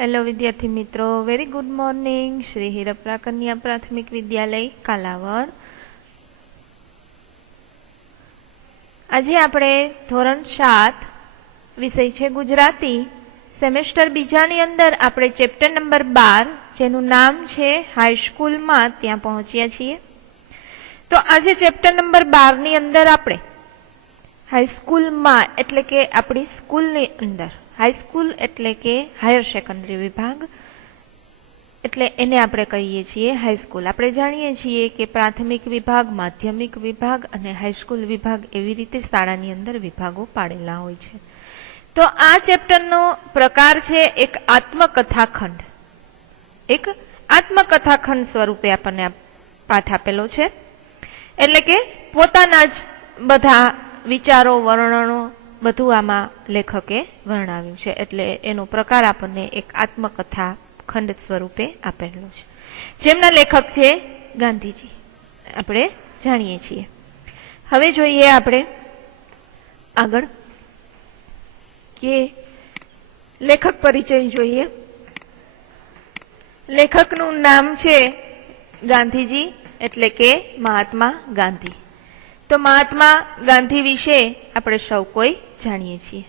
Hello विद्यार्थी मित्रों, very good morning. Shri हीरप्पा कन्या प्राथमिक विद्यालय कालावड़। આજે આપણે ધોરણ 7 વિષય છે ગુજરાતી સેમેસ્ટર બીજાની અંદર આપણે ચેપ્ટર નંબર 12 જેનું નામ છે હાઈસ્કૂલમાં ત્યાં પહોંચ્યા છીએ। તો આજે ચેપ્ટર નંબર 12 ની અંદર આપણે હાઈસ્કૂલમાં એટલે કે આપણી સ્કૂલની અંદર, હાઈસ્કૂલ એટલે કે હાયર સેકન્ડરી વિભાગ એટલે એને આપણે કહીએ છીએ હાઈસ્કૂલ। આપણે જાણીએ છીએ કે પ્રાથમિક વિભાગ, માધ્યમિક વિભાગ અને હાઈસ્કૂલ વિભાગ એવી રીતે શાળાની અંદર વિભાગો પાડેલા હોય છે। તો આ ચેપ્ટરનો પ્રકાર છે એક આત્મકથાખંડ। એક આત્મકથાખંડ સ્વરૂપે આપણને પાઠ આપેલો છે, એટલે કે પોતાના જ બધા વિચારો, વર્ણનો બધું આમાં લેખકે વર્ણવ્યું છે, એટલે એનો પ્રકાર આપણને એક આત્મકથા ખંડ સ્વરૂપે આપેલો છે, જેમના લેખક છે ગાંધીજી, આપણે જાણીએ છીએ। હવે જોઈએ આપણે આગળ કે લેખક પરિચય જોઈએ। લેખકનું નામ છે ગાંધીજી એટલે કે મહાત્મા ગાંધી। તો મહાત્મા ગાંધી વિશે આપણે સૌ કોઈ જાણીએ છીએ।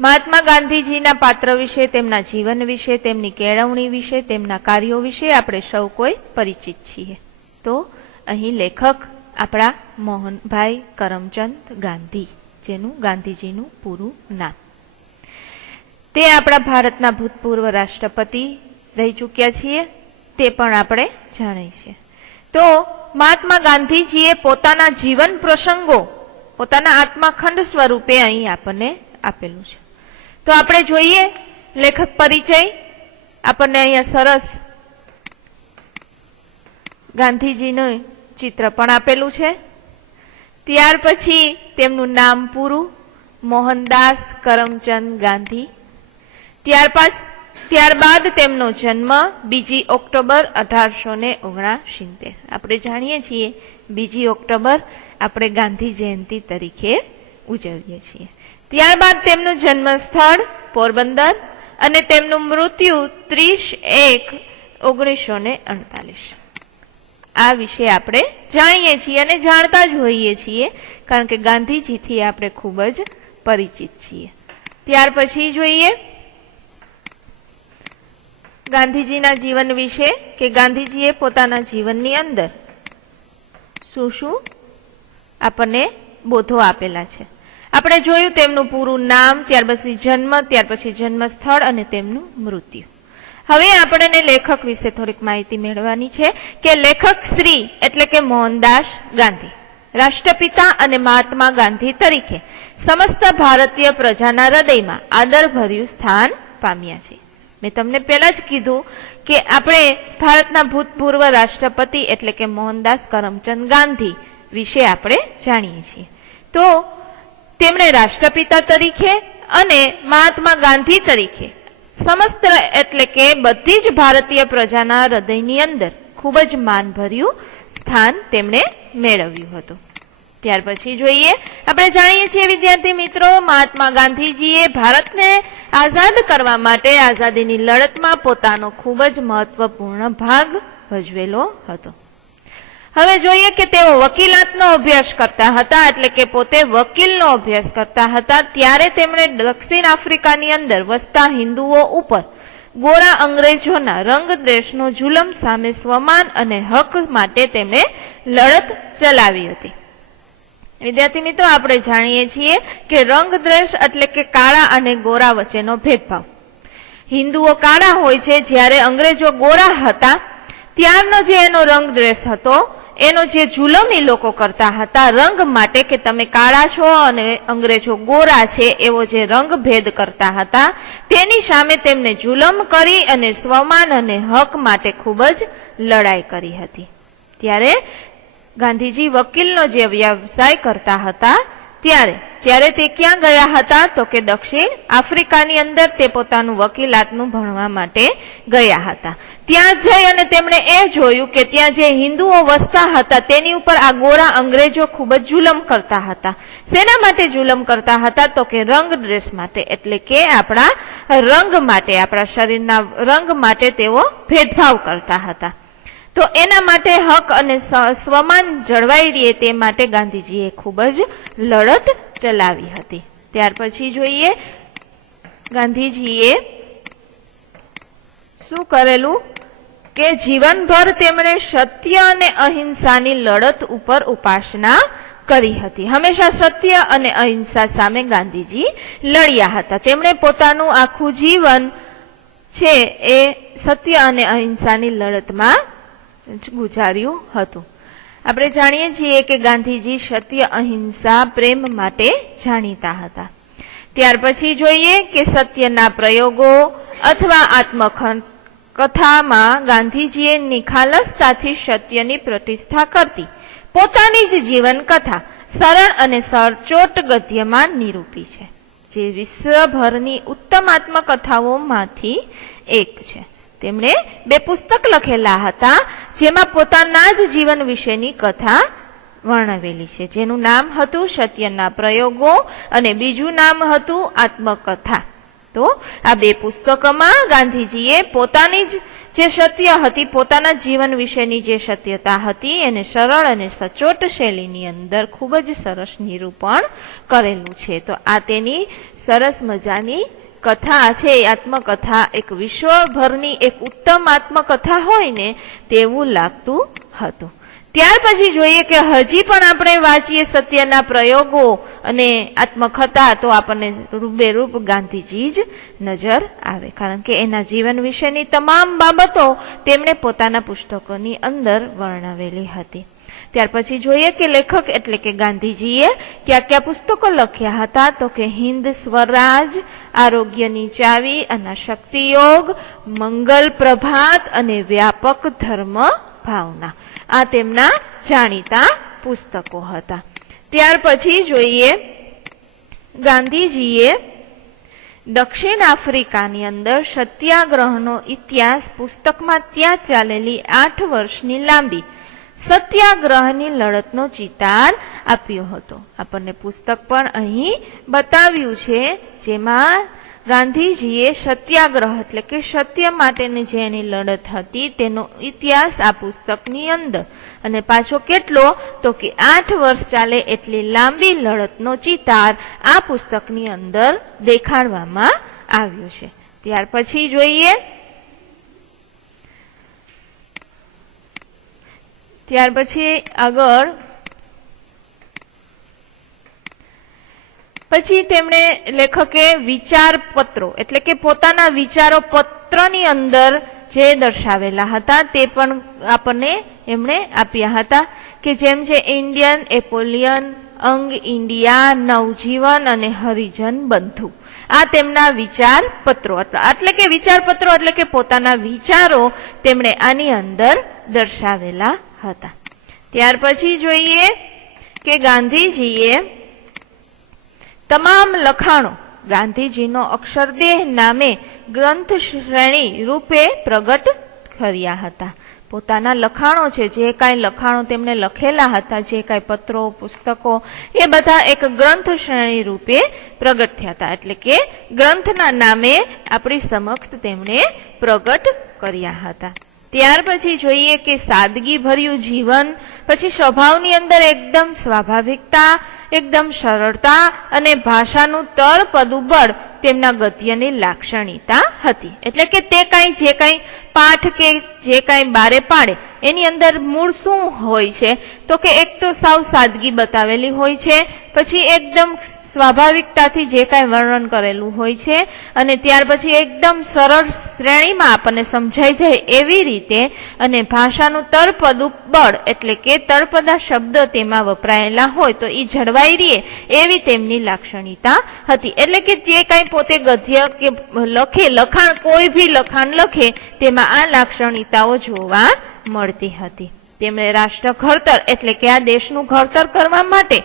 મહાત્મા ગાંધીજીના પાત્ર વિશે, તેમના જીવન વિશે, તેમની કેળવણી વિશે, તેમના કાર્યો વિશે આપણે સૌ કોઈ પરિચિત છીએ। તો અહીં લેખક આપણા મોહનભાઈ કરમચંદ ગાંધી, જેનું ગાંધીજીનું પૂરું નામ। તે આપણા ભારતના ભૂતપૂર્વ રાષ્ટ્રપતિ રહી ચૂક્યા છીએ, તે પણ આપણે જાણીએ છીએ। તો મહાત્મા ગાંધીજીએ પોતાના જીવન પ્રસંગો પોતાના આત્મખંડ સ્વરૂપે અહીં આપણને આપેલું છે। તો આપણે જોઈએ લેખક પરિચય। આપણને અહીંયા સરસ ગાંધીજીનું ચિત્ર પણ આપેલું છે। ત્યાર પછી તેમનું નામ પૂરું મોહનદાસ કરમચંદ ગાંધી। ત્યારબાદ તેમનો જન્મ 2 ઓક્ટોબર 1869। આપણે જાણીએ છીએ 2 ઓક્ટોબર આપણે ગાંધી જયંતિ તરીકે ઉજવીએ છીએ। ત્યારબાદ તેમનું જન્મ સ્થળ પોરબંદર અને તેમનું મૃત્યુ 30/1/1948। આ વિશે આપણે જાણીએ છીએ અને જાણતા જ હોઈએ છીએ, કારણ કે ગાંધીજીથી આપણે ખૂબ જ પરિચિત છીએ। ત્યાર પછી જોઈએ ગાંધીજીના જીવન વિશે કે ગાંધીજીએ પોતાના જીવનની અંદર શું શું આપણને બોધો આપેલા છે। આપણે જોયું તેમનું પૂરું નામ, ત્યાર પછી જન્મ, ત્યાર પછી જન્મ સ્થળ અને તેમનું મૃત્યુ। હવે આપણને લેખક વિશે થોડીક માહિતી મેળવવાની છે કે લેખક શ્રી એટલે કે મોહનદાસ ગાંધી રાષ્ટ્રપિતા અને મહાત્મા ગાંધી તરીકે સમસ્ત ભારતીય પ્રજાના હૃદયમાં આદરભર્યું સ્થાન પામ્યા છે। મેં તમને પહેલા જ કીધું કે આપણે ભારતના ભૂતપૂર્વ રાષ્ટ્રપતિ એટલે કે મોહનદાસ કરમચંદ ગાંધી વિશે આપણે જાણીએ છીએ। તો તેમણે રાષ્ટ્રપિતા તરીકે અને મહાત્મા ગાંધી તરીકે સમસ્ત એટલે કે બધી જ ભારતીય પ્રજાના હૃદયની અંદર ખૂબ જ માનભર્યું સ્થાન તેમણે મેળવ્યું હતું। ત્યાર પછી જોઈએ આપણે જાણીએ છીએ વિદ્યાર્થી મિત્રો, મહાત્મા ગાંધીજીએ ભારતને આઝાદ કરવા માટે આઝાદીની લડતમાં પોતાનો ખૂબ જ મહત્વપૂર્ણ ભાગ ભજવેલો હતો। હવે જોઈએ કે તેઓ વકીલાતનો અભ્યાસ કરતા હતા, એટલે કે પોતે વકીલનો અભ્યાસ કરતા હતા। ત્યારે તેમણે દક્ષિણ આફ્રિકાની અંદર વસતા હિન્દુઓ ઉપર ગોરા અંગ્રેજોના રંગદ્વેષનો જુલમ સામે સ્વમાન અને હક માટે તેમણે લડત ચલાવી હતી। વિદ્યાર્થી મિત્રો, આપણે જાણીએ છીએ કે રંગદ્વેષ એટલે કે કાળા અને ગોરા વચ્ચેનો ભેદભાવ। હિન્દુઓ કાળા હોય છે, જ્યારે અંગ્રેજો ગોરા હતા ત્યારનો જે એનો રંગદ્વેષ હતો, એનો જે જુલમ એ લોકો કરતા હતા રંગ માટે કે તમે કાળા છો અને અંગ્રેજો ગોરા છે, એવો જે રંગભેદ કરતા હતા, તેની સામે તેમને જુલમ કરી અને સ્વમાન અને હક માટે ખૂબ જ લડાઈ કરી હતી। ત્યારે ગાંધીજી વકીલનો જે વ્યવસાય કરતા હતા ત્યારે તે ક્યાં ગયા હતા? તો કે દક્ષિણ આફ્રિકાની અંદર તે પોતાનું વકીલાતનું ભણવા માટે ગયા હતા. ત્યાં જઈ અને તેમણે એ જોયું કે ત્યાં જે હિન્દુઓ વસતા હતા તેની ઉપર આ ગોરા અંગ્રેજો ખૂબ જ જુલમ કરતા હતા. શેના માટે જુલમ કરતા હતા? તો કે રંગ દ્વેષ માટે, એટલે કે આપણા રંગ માટે, આપણા શરીરના રંગ માટે તેઓ ભેદભાવ કરતા હતા. તો એના માટે હક અને સ્વમાન જળવાઈ રહે તે માટે ગાંધીજીએ ખૂબ જ લડત ચલાવી હતી. ત્યાર પછી જોઈએ ગાંધીજીએ શું કરેલું કે જીવનભર તેમણે સત્ય અને અહિંસાની લડત ઉપર ઉપાસના કરી હતી. હંમેશા સત્ય અને અહિંસા સામે ગાંધીજી લડ્યા હતા. તેમણે પોતાનું આખું જીવન છે એ સત્ય અને અહિંસાની લડતમાં ગુજાર્યું હતું. આપણે જાણીએ છીએ કે ગાંધીજી સત્ય અહિંસા પ્રેમ માટે જાણીતા હતા. ત્યાર પછી જોઈએ કે સત્યના પ્રયોગો અથવા આત્મકથામાં ગાંધીજીએ નિખાલસતાથી સત્યની પ્રતિષ્ઠા કરતી પોતાની જ જીવન કથા સરળ અને સચોટ ગદ્યમાં નિરૂપી છે, જે વિશ્વભરની ઉત્તમ આત્મકથાઓમાંથી એક છે. તેમણે 2 પુસ્તક લખેલા હતા જેમાં પોતાના જ જીવન વિશેની કથા વર્ણવેલી છે, જેનું નામ હતું સત્યના પ્રયોગો અને બીજું નામ હતું આત્મકથા. તો આ 2 પુસ્તકોમાં ગાંધીજીએ પોતાની જે સત્ય હતી, પોતાના જીવન વિશેની જે સત્યતા હતી એને સરળ અને સચોટ શૈલીની અંદર ખૂબ જ સરસ નિરૂપણ કરેલું છે. તો આ તેની સરસ મજાની કથા છે. આત્મકથા એક વિશ્વભરની એક ઉત્તમ આત્મકથા હોય ને તેવું લાગતું હતું. ત્યાર પછી જોઈએ કે હજી પણ આપણે વાંચીએ સત્યના પ્રયોગો અને આત્મકથા તો આપણને રૂબેરૂપ ગાંધીજી જ નજર આવે, કારણ કે એના જીવન વિશેની તમામ બાબતો તેમણે પોતાના પુસ્તકોની અંદર વર્ણવેલી હતી. ત્યાર પછી જોઈએ કે લેખક એટલે કે ગાંધીજીએ કયા કયા પુસ્તકો લખ્યા હતા? તો કે હિન્દ સ્વરાજ, આરોગ્યની ચાવી, અનાશક્તિ યોગ, મંગલ પ્રભાત અને વ્યાપક ધર્મ ભાવના. આ તેમના જાણીતા પુસ્તકો હતા. ત્યાર પછી જોઈએ ગાંધીજીએ દક્ષિણ આફ્રિકાની અંદર સત્યાગ્રહનો ઇતિહાસ પુસ્તકમાં ત્યાં ચાલેલી 8 વર્ષની લાંબી સત્યાગ્રહની લડતનો ચિતાર આપ્યો હતો. આપણને પુસ્તક પણ અહીં બતાવ્યું છે, જેમાં ગાંધીજીએ સત્યાગ્રહ એટલે કે સત્ય માટેની જે એની લડત હતી તેનો ઇતિહાસ આ પુસ્તકની અંદર, અને પાછો કેટલો? તો કે 8 વર્ષ ચાલે એટલી લાંબી લડતનો ચિતાર આ પુસ્તકની અંદર દેખાડવામાં આવ્યો છે. ત્યાર પછી જોઈએ આગળ પછી તેમણે લેખકે વિચાર પત્રો એટલે કે પોતાના વિચારો પત્રની અંદર જે દર્શાવેલા હતા તે પણ આપણને એમણે આપ્યા હતા, કે જેમ છે ઇન્ડિયન, એપોલિયન, અંગ ઇન્ડિયા, નવજીવન અને હરિજન બંધુ. આ તેમના વિચાર પત્રો હતા. એટલે કે વિચાર પત્રો એટલે કે પોતાના વિચારો તેમણે આની અંદર દર્શાવેલા હતા. ત્યાર પછી જોઈએ કે ગાંધીજીએ તમામ લખાણો ગાંધીજીનો અક્ષરદેહ નામે ગ્રંથ શ્રેણી રૂપે પ્રગટ કર્યા હતા. પોતાના લખાણો છે, જે કાંઈ લખાણો તેમણે લખેલા હતા, જે કાંઈ પત્રો પુસ્તકો, એ બધા એક ગ્રંથ શ્રેણી રૂપે પ્રગટ થયા હતા. એટલે કે ગ્રંથના નામે આપણી સમક્ષ તેમણે પ્રગટ કર્યા હતા. ત્યાર પછી જોઈએ કે સાદગી ભર્યું જીવન, પછી સ્વભાવની અંદર એકદમ સ્વાભાવિકતા, એકદમ સરળતા અને ભાષાનું તળપદું બળ તેમના ગદ્યની લાક્ષણિકતા હતી. એટલે કે તે કાંઈ જે કાંઈ પાઠ કે જે કાંઈ બારે પાડે એની અંદર મૂળ શું હોય છે? તો કે એક તો સાવ સાદગી બતાવેલી હોય છે, પછી એકદમ સ્વાભાવિકતાથી જે કાંઈ વર્ણન કરેલું હોય છે, અને ત્યાર પછી એકદમ સરળ શ્રેણીમાં આપણને સમજાઈ જાય એવી રીતે, અને ભાષાનું તળપદું બળ એટલે કે તળપદા શબ્દ તેમાં વપરાયેલા હોય તો એ જળવાઈ રહે એવી તેમની લાક્ષણિકતા હતી. એટલે કે જે કાંઈ પોતે ગદ્ય કે લખે, લખાણ કોઈ બી લખાણ લખે તેમાં આ લાક્ષણિકતાઓ જોવા મળતી હતી. તેમણે રાષ્ટ્ર ઘડતર એટલે કે આ દેશનું ઘડતર કરવા માટે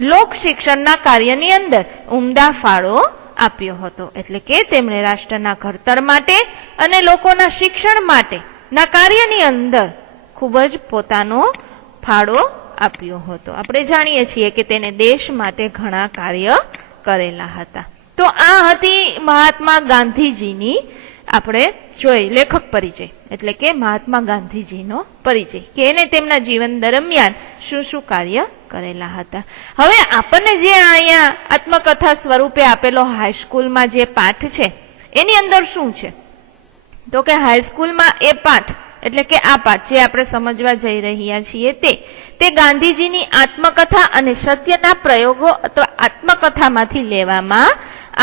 લોક શિક્ષણના કાર્યની અંદર ઉમદા ફાળો આપ્યો હતો. એટલે કે તેમણે રાષ્ટ્રના ઘડતર માટે અને લોકોના શિક્ષણ માટેના કાર્યની અંદર ખૂબ જ પોતાનો ફાળો આપ્યો હતો. આપણે જાણીએ છીએ કે તેને દેશ માટે ઘણા કાર્ય કરેલા હતા. તો આ હતી મહાત્મા ગાંધીજીની આપણે જોઈ લેખક પરિચય, એટલે કે મહાત્મા ગાંધીજીનો પરિચય કે એને તેમના જીવન દરમિયાન શું શું કાર્ય કરેલા હતા. હવે આપણને જે અહીંયા આત્મકથા સ્વરૂપે આપેલો હાઈસ્કૂલમાં જે પાઠ છે એની અંદર શું છે, તો કે હાઈસ્કૂલમાં એ પાઠ એટલે કે આ પાઠ જે આપણે સમજવા જઈ રહ્યા છીએ તે ગાંધીજીની આત્મકથા અને સત્યના પ્રયોગો અથવા આત્મકથામાંથી લેવામાં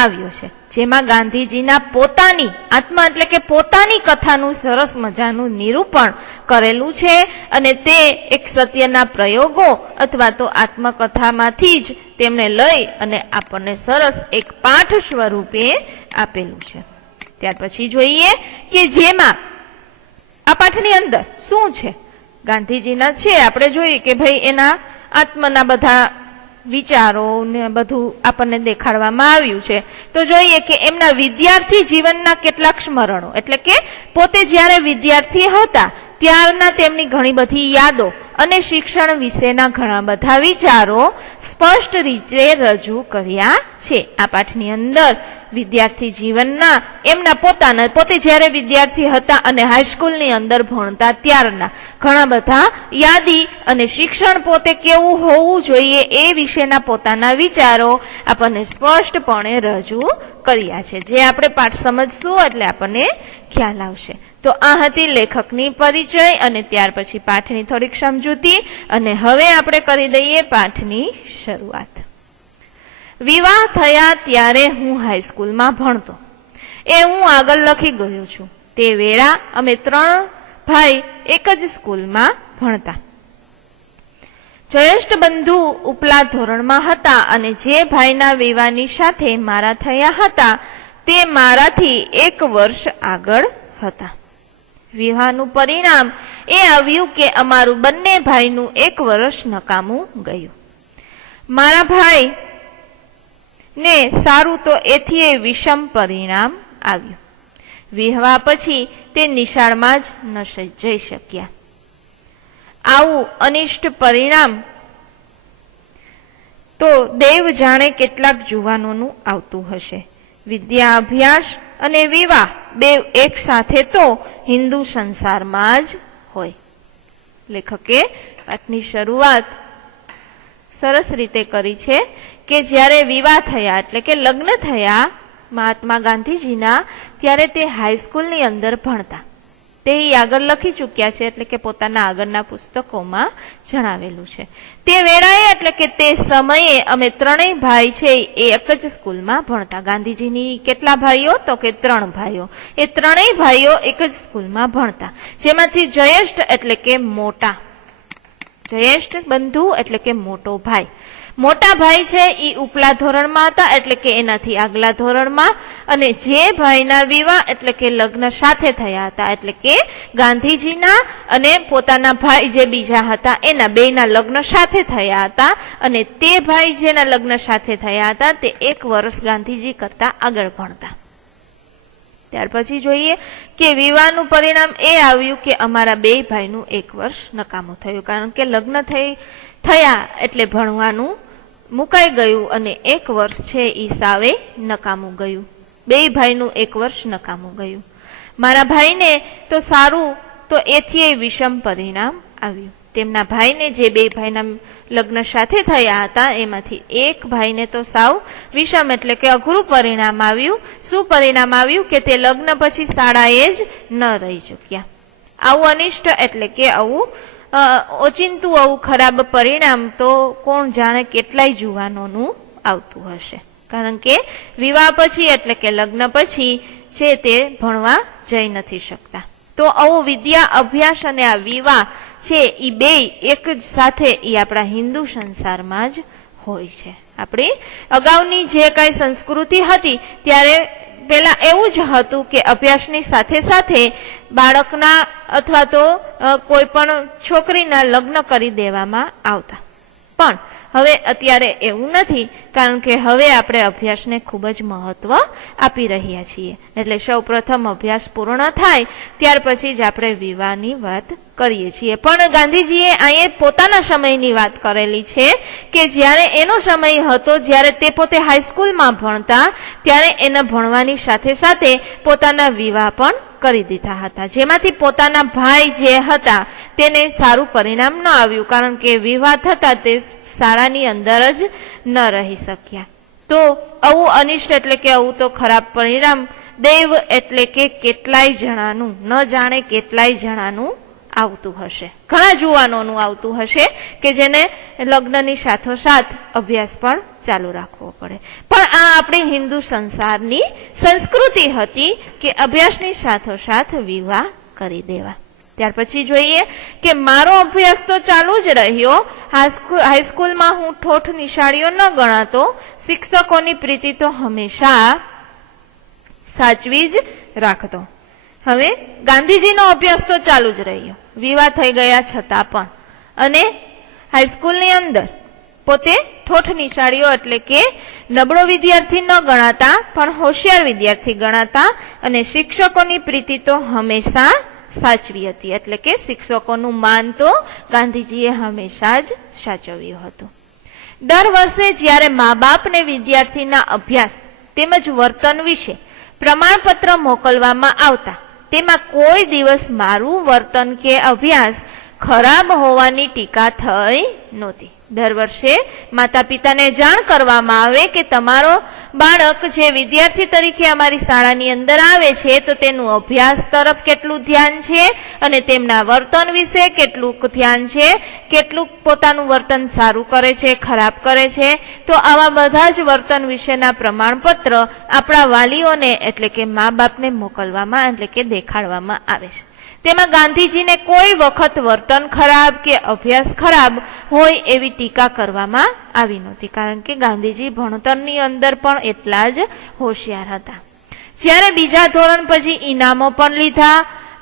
આવ્યો છે, જેમાં ગાંધીજીના પોતાની આત્મા એટલે કે પોતાની કથાનું સરસ મજાનું નિરૂપણ કરેલું છે અને તે એક સત્યના પ્રયોગો અથવા તો આત્મકથામાંથી જ તેમને લઈ અને આપણને સરસ એક પાઠ સ્વરૂપે આપેલું છે. ત્યાર પછી જોઈએ કે જેમાં આ પાઠની અંદર શું છે, ગાંધીજીના છે આપણે જોઈએ કે ભાઈ એના આત્મના બધા વિચારો ને બધું આપણને દેખાડવામાં આવ્યું છે. તો જોઈએ કે એમના વિદ્યાર્થી જીવનના કેટલાક સ્મરણો એટલે કે પોતે જ્યારે વિદ્યાર્થી હતા ત્યારના તેમની ઘણી બધી યાદો અને શિક્ષણ વિશેના ઘણા બધા વિચારો સ્પષ્ટ રીતે રજૂ કર્યા છે. આ પાઠની અંદર વિદ્યાર્થી જીવનના એમના પોતે જ્યારે વિદ્યાર્થી હતા અને હાઈસ્કૂલની અંદર ભણતા ત્યારના ઘણા બધા યાદી અને શિક્ષણ પોતે કેવું હોવું જોઈએ એ વિશેના પોતાના વિચારો આપણને સ્પષ્ટપણે રજૂ કર્યા છે. જે આપણે પાઠ સમજશું એટલે આપણને ખ્યાલ આવશે. તો આ હતી લેખકની પરિચય અને ત્યાર પછી પાઠની થોડીક સમજૂતી અને હવે આપણે કરી દઈએ પાઠની શરૂઆત. વિવાહ થયા ત્યારે હું હાઈસ્કૂલમાં ભણતો એ હું આગળ લખી ગયો છું. તે વેળા અમે 3 ભાઈ એક જ સ્કૂલમાં ભણતા. જ્યેષ્ઠ બંધુ ઉપલા ધોરણમાં હતા અને જે ભાઈના વિવાહની સાથે મારા થયા હતા તે મારાથી 1 વર્ષ આગળ હતા. વિવાહનું પરિણામ એ આવ્યું કે અમારું બંને ભાઈનું 1 વર્ષ નકામું ગયું. મારા ભાઈ ને સારું તો એથી વિષમ પરિણામ આવ્યું. વિવાહ પછી તે નિશાળમાં જ ન જઈ શક્યા. આવું અનિષ્ટ પરિણામ તો દેવ જાણે કેટલાક જુવાનોનું આવતું હશે. વિદ્યા અભ્યાસ અને વિવાહ બે એક સાથે તો હિન્દુ સંસારમાં જ હોય. લેખકે પાઠની શરૂઆત સરસ રીતે કરી છે કે જ્યારે વિવાહ થયા એટલે કે લગ્ન થયા મહાત્મા ગાંધીજીના ત્યારે તે હાઈસ્કૂલની અંદર ભણતા. તે આગળ લખી ચૂક્યા છે એટલે કે પોતાના આગળના પુસ્તકોમાં જણાવેલું છે. તે વેળાએ એટલે કે તે સમયે અમે 3 ભાઈ છે એ એક જ સ્કૂલમાં ભણતા. ગાંધીજીની કેટલા ભાઈઓ, તો કે 3 ભાઈઓ. એ 3 ભાઈઓ એક જ સ્કૂલમાં ભણતા, જેમાંથી જ્યેષ્ઠ એટલે કે મોટા, જ્યેષ્ઠ બંધુ એટલે કે મોટો ભાઈ. મોટા ભાઈ છે એ ઉપલા ધોરણમાં હતા એટલે કે એનાથી આગલા ધોરણમાં, અને જે ભાઈના વિવાહ એટલે કે લગ્ન સાથે થયા હતા એટલે કે ગાંધીજીના અને પોતાના ભાઈ જે બીજા હતા એના બેના લગ્ન સાથે થયા હતા અને તે ભાઈ જેના લગ્ન સાથે થયા હતા તે 1 વર્ષ ગાંધીજી કરતા આગળ ભણતા. ત્યાર પછી જોઈએ કે વિવાહનું પરિણામ એ આવ્યું કે અમારા 2 ભાઈનું 1 વર્ષ નકામું થયું, કારણ કે લગ્ન થયા એટલે ભણવાનું મુકાઈ ગયું અને 1 વર્ષ છે એ સાવે નકામું ગયું. 2 ભાઈનું 1 વર્ષ નકામું ગયું. મારા ભાઈને તો સારું તો એથી વિષમ પરિણામ આવ્યું. તેમના ભાઈને જે 2 ભાઈના લગ્ન સાથે થયા હતા એમાંથી 1 ભાઈને તો સાવ વિષમ એટલે કે અઘરું પરિણામ આવ્યું. શું પરિણામ આવ્યું કે તે લગ્ન પછી શાળાએ જ ન રહી ચૂક્યા. આવું અનિષ્ટ એટલે કે આવું ઓચિંતું આવું ખરાબ પરિણામ તો કોણ જાણે કેટલાય જુવાનોનું આવતું હશે, કારણ કે વિવાહ પછી એટલે કે લગ્ન પછી છે તે ભણવા જઈ નથી શકતા. તો આવો વિદ્યા અભ્યાસ અને આ વિવાહ છે એ 2 એક જ સાથે એ આપણા હિન્દુ સંસારમાં જ હોય છે. આપણી અગાઉની જે કઈ સંસ્કૃતિ હતી ત્યારે પેલા એવું જ હતું કે અભ્યાસની સાથે સાથે બાળકના અથવા તો કોઈ પણ છોકરીના લગ્ન કરી દેવામાં આવતા. પણ હવે અત્યારે એવું નથી, કારણ કે હવે આપણે અભ્યાસને ખૂબ જ મહત્વ આપી રહ્યા છીએ. એટલે સૌ પ્રથમ અભ્યાસ પૂર્ણ થાય ત્યાર પછી જ આપણે વિવાહની વાત કરીએ છીએ. પણ ગાંધીજીએ અહીંયા પોતાના સમયની વાત કરેલી છે કે જ્યારે એનો સમય હતો, જ્યારે તે પોતે હાઈસ્કૂલમાં ભણતા, ત્યારે એના ભણવાની સાથે સાથે પોતાના વિવાહ પણ કરી દીધા હતા, જેમાંથી પોતાના ભાઈ જે હતા તેને સારું પરિણામ ન આવ્યું, કારણ કે વિવાહ થતા તે શાળાની અંદર જ ન રહી શક્યા. તો આવું અનિષ્ટ એટલે કે આવું તો ખરાબ પરિણામ દૈવ એટલે કે કેટલાય જણાનું, ન જાણે કેટલાય જણાનું આવતું હશે. ઘણા જુવાનોનું આવતું હશે કે જેને લગ્નની સાથોસાથ અભ્યાસ પણ ચાલુ રાખવો પડે. પણ આ આપણી હિન્દુ સંસારની સંસ્કૃતિ હતી કે અભ્યાસની સાથોસાથ વિવાહ કરી દેવા. ત્યાર પછી જોઈએ કે મારો અભ્યાસ તો ચાલુ જ રહ્યો, હાઈસ્કૂલમાં હું ઠોઠ નિશાળીઓ ન ગણાતો, શિક્ષકોની પ્રીતિ તો હંમેશા સાચવી જ રાખતો. હવે ગાંધીજીનો અભ્યાસ તો ચાલુ જ રહ્યો, વિવાહ થઈ ગયા છતાં પણ, અને હાઈસ્કૂલની અંદર પોતે ઠોઠ નિશાળીઓ એટલે કે નબળો વિદ્યાર્થી ન ગણાતા પણ હોશિયાર વિદ્યાર્થી ગણાતા, અને શિક્ષકોની પ્રીતિ તો હંમેશા સાચવી હતી. એટલે કે શિક્ષકોનું માન તો ગાંધીજીએ હંમેશા જ સાચવ્યું હતું. દર વર્ષે જ્યારે મા બાપને વિદ્યાર્થીના અભ્યાસ તેમજ વર્તન વિશે પ્રમાણપત્ર મોકલવામાં આવતા, તેમાં કોઈ દિવસ મારું વર્તન કે અભ્યાસ ખરાબ હોવાની ટીકા થઈ નહોતી. દર વર્ષે માતા પિતાને જાણ કરવામાં આવે કે તમારો બાળક જે વિદ્યાર્થી તરીકે અમારી શાળાની અંદર આવે છે તો તેનું અભ્યાસ તરફ કેટલું ધ્યાન છે અને તેમના વર્તન વિશે કેટલું ધ્યાન છે, કેટલું પોતાનું વર્તન સારું કરે છે, ખરાબ કરે છે. તો આવા બધા જ વર્તન વિશેના પ્રમાણપત્ર આપણા વાલીઓને એટલે કે મા બાપને મોકલવામાં એટલે કે દેખાડવામાં આવે છે. તેમાં ગાંધીજીને કોઈ વખત વર્તન ખરાબ કે અભ્યાસ ખરાબ હોય એવી ટીકા કરવામાં આવી નહોતી, કારણ કે ગાંધીજી ભણતરની અંદર પણ એટલા જ હોશિયાર હતા. જ્યારે બીજા ધોરણ પછી ઇનામો પણ લીધા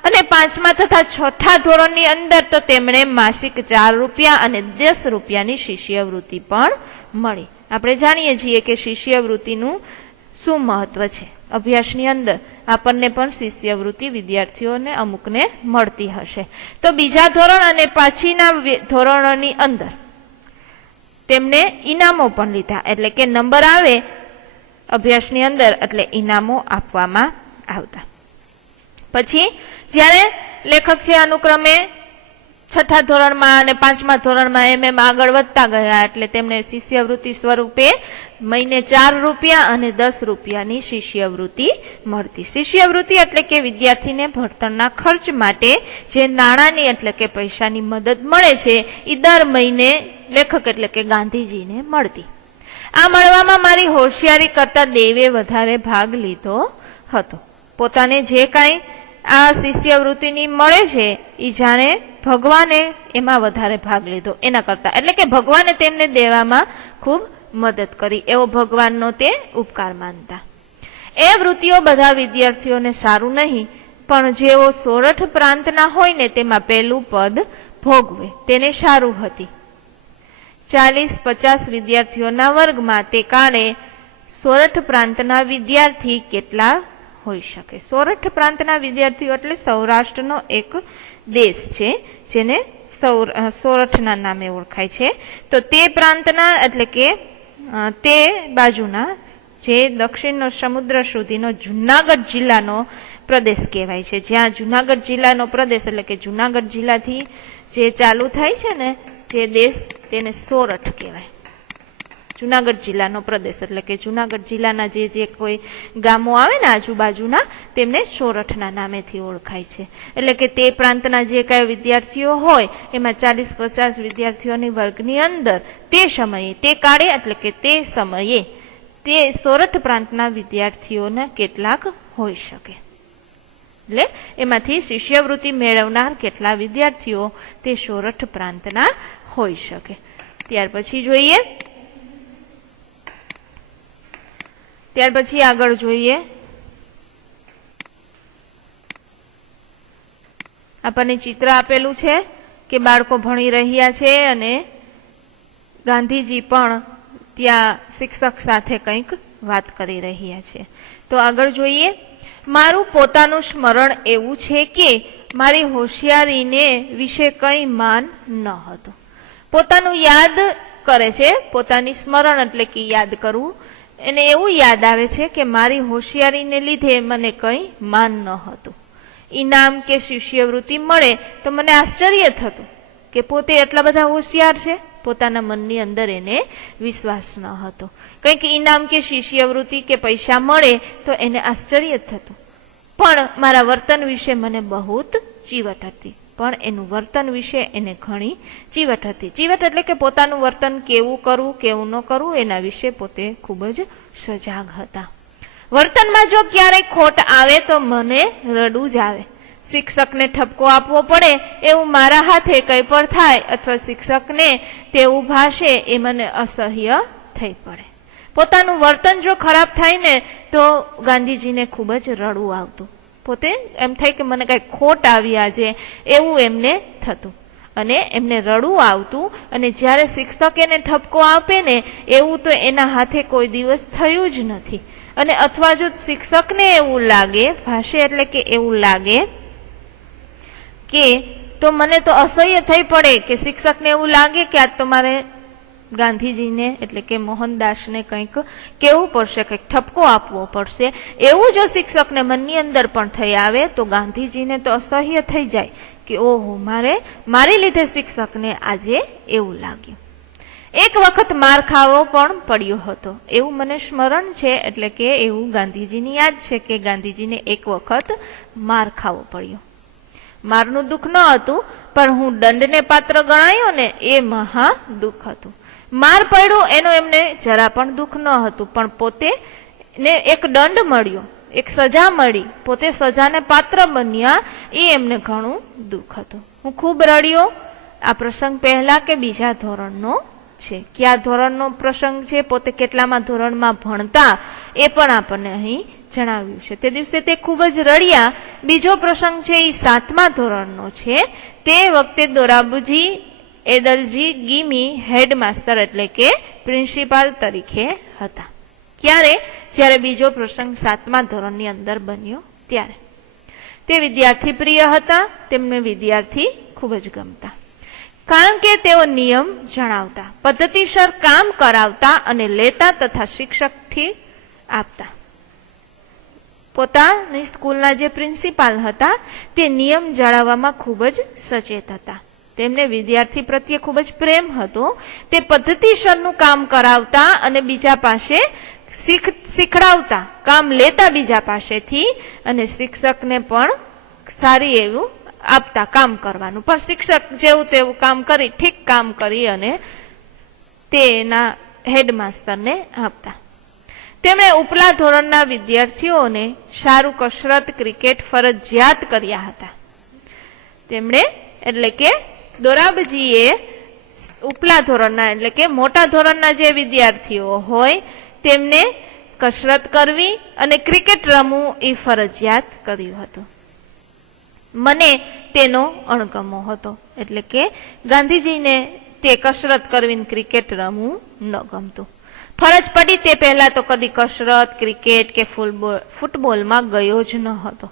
અને 5મા તથા 6ઠા ધોરણની અંદર તો તેમણે માસિક 4 રૂપિયા અને 10 રૂપિયાની શિષ્યવૃત્તિ પણ મળી. આપણે જાણીએ છીએ કે શિષ્યવૃત્તિનું શું મહત્વ છે. અભ્યાસની અંદર આપણને પણ શિષ્યવૃત્તિ વિદ્યાર્થીઓને અમુકને મળતી હશે. તો બીજા ધોરણ અને પછીના ધોરણોની અંદર તેમને ઇનામો પણ લીધા, એટલે કે નંબર આવે અભ્યાસની અંદર એટલે ઇનામો આપવામાં આવતા. પછી જ્યારે લેખક છે અનુક્રમે 6ઠા ધોરણમાં અને 5મા ધોરણમાં એમ આગળ વધતા ગયા એટલે તેમને શિષ્યવૃત્તિ સ્વરૂપે મહિને 4 રૂપિયા અને 10 રૂપિયાની શિષ્યવૃત્તિ મળતી. શિષ્યવૃત્તિ એટલે કે વિદ્યાર્થીને ભણતરના ખર્ચ માટે જે નાણાંની એટલે કે પૈસાની મદદ મળે છે એ દર મહિને લેખક એટલે કે ગાંધીજીને મળતી. આ મળવામાં મારી હોશિયારી કરતા દેવે વધારે ભાગ લીધો હતો. પોતાને જે કાંઈ આ શિષ્યવૃત્તિની મળે છે એ જાણે ભગવાને એમાં વધારે ભાગ લીધો એના કરતા, એટલે કે ભગવાને તેમને દેવામાં ખૂબ મદદ કરી એવો ભગવાનનો તે ઉપકાર માનતા. એ વૃત્તિઓ બધા વિદ્યાર્થીઓને સારું નહીં, પણ જેઓ સોરઠ પ્રાંતના હોય ને તેમાં પહેલું પદ ભોગવે તેને સારું હતી. 40-50 વિદ્યાર્થીઓના વર્ગમાં તે કાળે સોરઠ પ્રાંતના વિદ્યાર્થી કેટલા હોઈ શકે? સોરઠ પ્રાંતના વિદ્યાર્થીઓ એટલે સૌરાષ્ટ્રનો એક દેશ છે જેને સોરઠના નામે ઓળખાય છે. તો તે પ્રાંતના એટલે કે તે બાજુના જે દક્ષિણનો સમુદ્ર સુધીનો જુનાગઢ જિલ્લાનો પ્રદેશ કહેવાય છે. જ્યાં જુનાગઢ જિલ્લાનો પ્રદેશ એટલે કે જુનાગઢ જિલ્લાથી જે ચાલુ થાય છે ને જે દેશ તેને સોરઠ કહેવાય. જુનાગઢ જિલ્લાનો પ્રદેશ એટલે કે જુનાગઢ જિલ્લાના જે કોઈ ગામો આવે ને આજુબાજુના તેમને સોરઠના નામેથી ઓળખાય છે. એટલે કે તે પ્રાંતના જે કાંઈ વિદ્યાર્થીઓ હોય એમાં 40-50 વિદ્યાર્થીઓની વર્ગની અંદર તે સમયે તે કાળે એટલે કે તે સમયે તે સોરઠ પ્રાંતના વિદ્યાર્થીઓના કેટલાક હોઈ શકે. એટલે એમાંથી શિષ્યવૃત્તિ મેળવનાર કેટલા વિદ્યાર્થીઓ તે સોરઠ પ્રાંતના હોઈ શકે. ત્યાર પછી આગળ જોઈએ આપણને ચિત્ર આપેલું છે કે બાળકો ભણી રહ્યા છે અને ગાંધીજી પણ ત્યાં શિક્ષક સાથે કંઈક વાત કરી રહ્યા છે. તો આગળ જોઈએ. મારું પોતાનું સ્મરણ એવું છે કે મારી હોશિયારીને વિશે કંઈ માન ન હતું. પોતાનું યાદ કરે છે, પોતાની સ્મરણ એટલે કે યાદ કરવું. એને એવું યાદ આવે છે કે મારી હોશિયારીને લીધે મને કંઈ માન ન હતું. ઇનામ કે શિષ્યવૃત્તિ મળે તો મને આશ્ચર્ય થતું કે પોતે એટલા બધા હોશિયાર છે. પોતાના મનની અંદર એને વિશ્વાસ ન હતો. કંઈક ઇનામ કે શિષ્યવૃત્તિ કે પૈસા મળે તો એને આશ્ચર્ય થતું. પણ મારા વર્તન વિશે મને બહુ ચીવટ હતી. પણ એનું વર્તન વિશે એને ઘણી ચીવટ હતી. ચીવટ એટલે કે પોતાનું વર્તન કેવું કરવું કેવું ન કરવું એના વિશે પોતે ખૂબ જ સજાગ હતા. વર્તનમાં જો ક્યારેય ખોટ આવે તો મને રડવું જ આવે. શિક્ષકને ઠપકો આપવો પડે એવું મારા હાથે કંઈ પણ થાય અથવા શિક્ષકને તેવું ભાષે એ મને અસહ્ય થઈ પડે. પોતાનું વર્તન જો ખરાબ થાય ને તો ગાંધીજીને ખૂબ જ રડવું આવતું. પોતે એમ થાય કે મને કઈ ખોટ આવી આજે એવું એમને થતું અને એમને રડવું આવતું. અને જ્યારે શિક્ષક એને ઠપકો આપે ને એવું તો એના હાથે કોઈ દિવસ થયું જ નથી. અને અથવા જો શિક્ષકને એવું લાગે, ભાષે એટલે કે એવું લાગે કે તો મને તો અસહ્ય થઈ પડે કે શિક્ષકને એવું લાગે કે આજ તો મારે ગાંધીજીને એટલે કે મોહનદાસને કંઈક કહેવું પડશે, કંઈક ઠપકો આપવો પડશે. એવું જો શિક્ષકને મનની અંદર પણ થઈ આવે તો ગાંધીજીને તો અસહ્ય થઈ જાય કે ઓહો મારી લીધે શિક્ષકને આજે એવું લાગ્યું. એક વખત માર ખાવો પણ પડ્યો હતો એવું મને સ્મરણ છે. એટલે કે એવું ગાંધીજીની યાદ છે કે ગાંધીજીને એક વખત માર ખાવો પડ્યો. મારનું દુઃખ ન હતું પણ હું દંડને પાત્ર ગણાયો ને એ મહા દુઃખ હતું. માર પડ્યો એનો એમને જરા પણ દુઃખ ન હતું, પણ પોતે ને એક દંડ મળ્યો, એક સજા મળી, પોતે સજાને પાત્ર બન્યા એ એમને ઘણું દુઃખ હતું. હું ખૂબ રડ્યો. આ પ્રસંગ પહેલા કે બીજા ધોરણનો છે. કયા ધોરણનો પ્રસંગ છે, પોતે કેટલામાં ધોરણમાં ભણતા એ પણ આપણને અહીં જણાવ્યું છે. તે દિવસે તે ખૂબ જ રડ્યા. બીજો પ્રસંગ છે એ 7મા ધોરણનો છે. તે વખતે દોરાબજી એદલજી ગીમી હેડમાસ્ટર એટલે કે પ્રિન્સિપાલ તરીકે હતા. ક્યારે? જ્યારે બીજો પ્રસંગ 7મા ધોરણની અંદર બન્યો ત્યારે. તે વિદ્યાર્થી પ્રિય હતા. તેમને વિદ્યાર્થી ખૂબ જ ગમતા, કારણ કે તેઓ નિયમ જણાવતા, પદ્ધતિસર કામ કરાવતા અને લેતા તથા શિક્ષકથી આપતા. પોતાની સ્કૂલના જે પ્રિન્સિપાલ હતા તે નિયમ જાળવવામાં ખૂબ જ સચેત હતા. તેમને વિદ્યાર્થી પ્રત્યે ખૂબ જ પ્રેમ હતો. તે પદ્ધતિસરનું કામ કરાવતા અને બીજા પાસે શીખડાવતા, કામ લેતા બીજા પાસેથી અને શિક્ષકને પણ સારી એવું આપતા કામ કરવાનું. પણ શિક્ષક જેવું તેવું કામ કરી, ઠીક કામ કરી અને તેના હેડમાસ્ટરને આપતા. તેમણે ઉપલા ધોરણના વિદ્યાર્થીઓને સારું કસરત, ક્રિકેટ ફરજિયાત કર્યા હતા. તેમણે એટલે કે દોરાબજીએ ઉપલા ધોરણના એટલે કે મોટા ધોરણના જે વિદ્યાર્થીઓ હોય તેમને કસરત કરવી અને ક્રિકેટ રમવું એ ફરજિયાત કર્યું હતું. મને તેનો અણગમો હતો. એટલે કે ગાંધીજીને તે કસરત કરવી, ક્રિકેટ રમવું ન ગમતું. ફરજ પડી તે પહેલા તો કદી કસરત, ક્રિકેટ કે ફૂટબોલમાં ગયો જ ન હતો.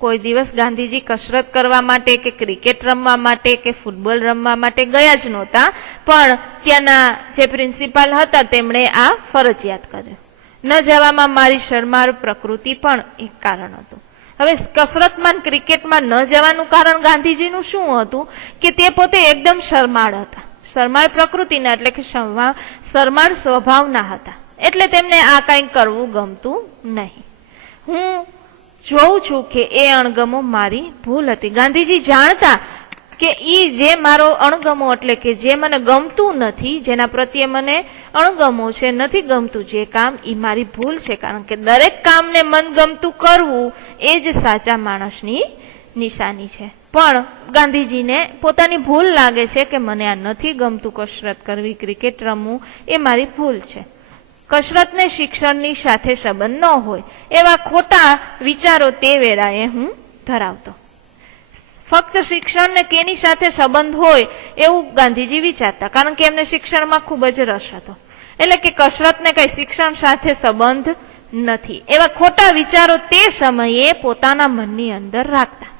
કોઈ દિવસ ગાંધીજી કસરત કરવા માટે કે ક્રિકેટ રમવા માટે કે ફૂટબોલ રમવા માટે ગયા જ નહોતા. પણ ત્યાંના જે પ્રિન્સિપાલ હતા તેમણે આ ફરજિયાત કર્યો. ન જવામાં મારી શરમાળ પ્રકૃતિ પણ એક કારણ હતું. હવે કસરતમાં, ક્રિકેટમાં ન જવાનું કારણ ગાંધીજીનું શું હતું કે તે પોતે એકદમ શરમાળ હતા. શરમાળ પ્રકૃતિના એટલે કે શરમાળ સ્વભાવના હતા. એટલે તેમને આ કંઈ કરવું ગમતું નહીં. હું જોઉં છું કે એ અણગમો મારી ભૂલ હતી. ગાંધીજી જાણતા કે ઈ જે મારો અણગમો એટલે કે જે મને ગમતું નથી, જેના પ્રત્યે મને અણગમો છે, નથી ગમતું જે કામ, ઈ મારી ભૂલ છે. કારણ કે દરેક કામને મનગમતું કરવું એ જ સાચા માણસની નિશાની છે. પણ ગાંધીજીને પોતાની ભૂલ લાગે છે કે મને આ નથી ગમતું, કસરત કરવી, ક્રિકેટ રમવું એ મારી ભૂલ છે. કસરતને શિક્ષણની સાથે સંબંધ ન હોય એવા ખોટા વિચારો તે વેળાએ હું ધરાવતો. ફક્ત શિક્ષણ ને કેની સાથે સંબંધ હોય એવું ગાંધીજી વિચારતા, કારણ કે એમને શિક્ષણમાં ખૂબ જ રસ હતો. એટલે કે કસરત ને કઈ શિક્ષણ સાથે સંબંધ નથી, એવા ખોટા વિચારો તે સમયે પોતાના મનની અંદર રાખતા.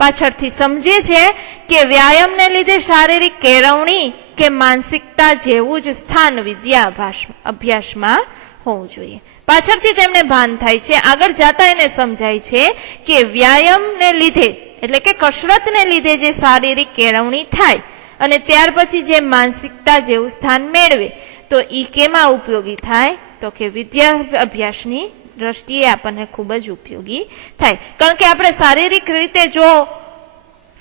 પાછળથી સમજે છે કે વ્યાયામને લીધે શારીરિક કેળવણી કે માનસિકતા જેવું જ સ્થાન વિદ્યા અભ્યાસમાં હોવું જોઈએ. પાછળથી તેમને ભાન થાય છે, આગળ જતા એને સમજાય છે કે વ્યાયામને લીધે એટલે કે કસરતને લીધે જે શારીરિક કેળવણી થાય અને ત્યાર પછી જે માનસિકતા જેવું સ્થાન મેળવે તો ઈ કેમાં ઉપયોગી થાય, તો કે વિદ્યા અભ્યાસની દ્રષ્ટિએ આપણને ખૂબ જ ઉપયોગી થાય. કારણ કે આપણે શારીરિક રીતે જો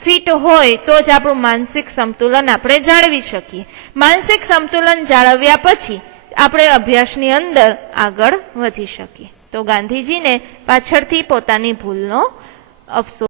ફિટ હોય તો જ આપણું માનસિક સંતુલન આપણે જાળવી શકીએ. માનસિક સંતુલન જાળવ્યા પછી આપણે અભ્યાસની અંદર આગળ વધી શકીએ. તો ગાંધીજીને પાછળથી પોતાની ભૂલનો અફસોસ